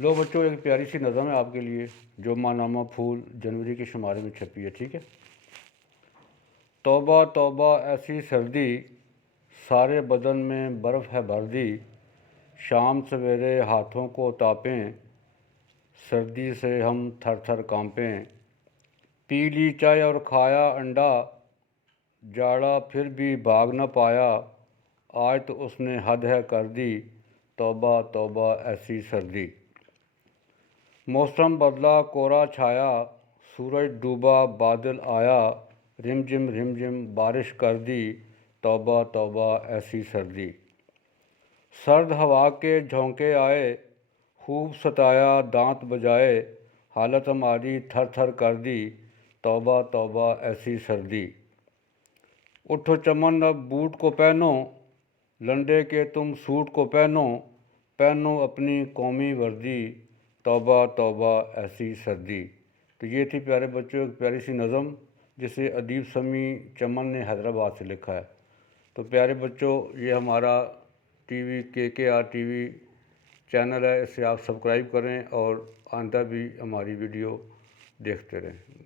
لو بچوں، ایک پیاری سی نظم ہے آپ کے لیے جو ماہنامہ پھول جنوری کے شمارے میں چھپی ہے، ٹھیک ہے؟ توبہ توبہ ایسی سردی، سارے بدن میں برف ہے بھر دی، شام سویرے ہاتھوں کو تاپیں، سردی سے ہم تھر تھر کانپیں، پی لی چائے اور کھایا انڈا، جاڑا پھر بھی بھاگ نہ پایا، آج تو اس نے حد ہے کر دی، توبہ توبہ ایسی سردی۔ موسم بدلا کورا چھایا، سورج ڈوبا بادل آیا، رم جم بارش کر دی، توبہ توبہ ایسی سردی۔ سرد ہوا کے جھونکے آئے، خوب ستایا دانت بجائے، حالت ہماری تھر تھر کر دی، توبہ توبہ ایسی سردی۔ اٹھو چمن اب بوٹ کو پہنو، لنڈے کے تم سوٹ کو پہنو، پہنو اپنی قومی وردی، توبہ توبہ ایسی سردی۔ تو یہ تھی پیارے بچوں ایک پیاری سی نظم جسے ادیب سمیع چمن نے حیدرآباد سے لکھا ہے۔ تو پیارے بچوں، یہ ہمارا T V KKR TV channel ہے، اسے آپ سبسکرائب کریں اور آئندہ بھی ہماری ویڈیو دیکھتے رہیں۔